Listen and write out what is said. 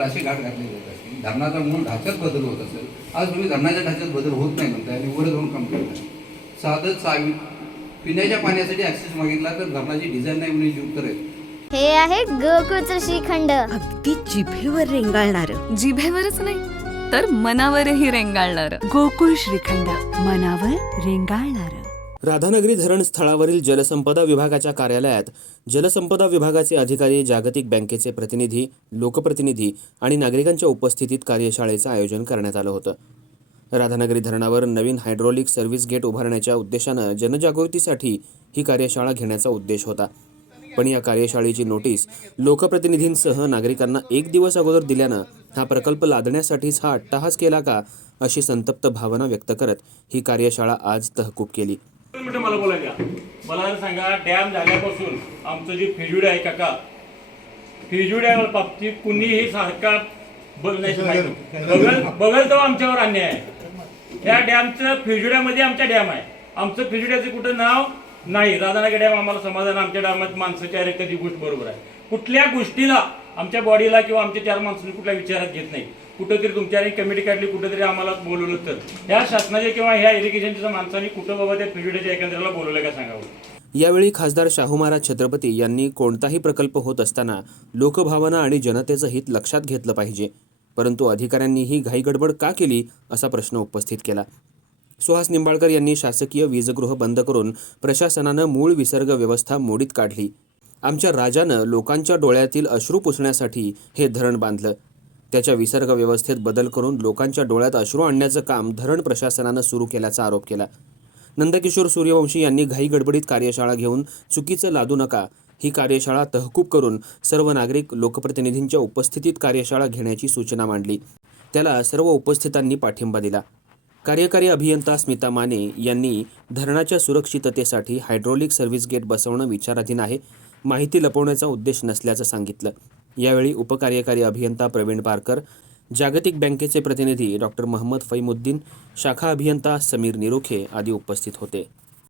असे घाट घातले जात असतील धरणाचा मूळ ढाच्यात बदल होत असेल. आज तुम्ही धरणाच्या ढाच्यात बदल होत नाही म्हणताय आणि वर जाऊन कंप्लेंट आहे साधं चावी पिण्याच्या पाण्यासाठी ॲक्सेस मागितला तर धरणाची डिझाईन नाही म्हणून जीव करेल हे आहे गोकुळचं श्रीखंड अगदी जिभेवर रेंगाळणार. जिभेवरच नाही तर मनावरही रेंगाळणार. गोकुळ श्रीखंड मनावर रेंगाळणार. राधानगरी धरण स्थळावरील जलसंपदा विभागाच्या कार्यालयात जलसंपदा विभागाचे अधिकारी जागतिक बँकेचे प्रतिनिधी लोकप्रतिनिधी आणि नागरिकांच्या उपस्थितीत कार्यशाळेचं आयोजन करण्यात आलं होतं. राधानगरी धरणावर नवीन हायड्रॉलिक सर्व्हिस गेट उभारण्याच्या उद्देशानं जनजागृतीसाठी ही कार्यशाळा घेण्याचा उद्देश होता. पण या कार्यशाळेची नोटीस लोकप्रतिनिधींसह नागरिकांना एक दिवस अगोदर दिल्यानं हा प्रकल्प लादण्यासाठीच हा अट्टाहास केला का अशी संतप्त भावना व्यक्त करत ही कार्यशाळा आज तहकूब केली. मिनिटं मला बोलायला द्या. मला सांगा डॅम झाल्यापासून आमचं जे फिजुडे आहे काका फिजुड्या बाबतीत कुणीही सारखा बघल बघल तो आमच्यावर अन्याय आहे. ह्या डॅमचं फिजुड्यामध्ये आमच्या डॅम आहे. आमचं फिजुड्याचं कुठं नाव नाही. राधानगर डॅम आम्हाला समाधान आमच्या डॅमात माणसाची आहे कधी गोष्ट बरोबर आहे. कुठल्या गोष्टीला आमच्या बॉडीला किंवा आमच्या चार माणसांनी कुठला विचारात घेत नाही. कुठंतरी तुमच्या कमिटी काढली कुठंतरी आम्हाला बोलवलं तर ह्या शासनाच्या किंवा ह्या इरिगेशनच्या माणसांनी कुठं बाबा त्या फिजुड्याच्या एकंदरीला बोलवलं का सांगावं? यावेळी खासदार शाहू महाराज छत्रपती यांनी कोणताही प्रकल्प होत असताना लोकभावना आणि जनतेचं हित लक्षात घेतलं पाहिजे. परंतु अधिकाऱ्यांनी ही घाईगडबड का केली असा प्रश्न उपस्थित केला. सुहास निंबाळकर यांनी शासकीय वीजगृह बंद करून प्रशासनानं मूळ विसर्ग व्यवस्था मोडीत काढली. आमच्या राजानं लोकांच्या डोळ्यातील अश्रू पुसण्यासाठी हे धरण बांधलं. त्याच्या विसर्ग व्यवस्थेत बदल करून लोकांच्या डोळ्यात अश्रू आणण्याचं काम धरण प्रशासनानं सुरू केल्याचा आरोप केला. नंदकिशोर सूर्यवंशी यांनी घाई गडबडीत कार्यशाळा घेऊन चुकीचं लादू नका ही कार्यशाळा तहकूब करून सर्व नागरिक लोकप्रतिनिधींच्या उपस्थितीत कार्यशाळा घेण्याची सूचना मांडली. त्याला सर्व उपस्थितांनी पाठिंबा दिला. कार्यकारी अभियंता स्मिता माने यांनी धरणाच्या सुरक्षिततेसाठी हायड्रॉलिक सर्व्हिस गेट बसवणं विचाराधीन आहे. माहिती लपवण्याचा उद्देश नसल्याचं सांगितलं. यावेळी उपकार्यकारी अभियंता प्रवीण पारकर जागतिक बँकेचे प्रतिनिधी डॉक्टर महम्मद फैमुद्दीन शाखा अभियंता समीर निरोखे आदी उपस्थित होते.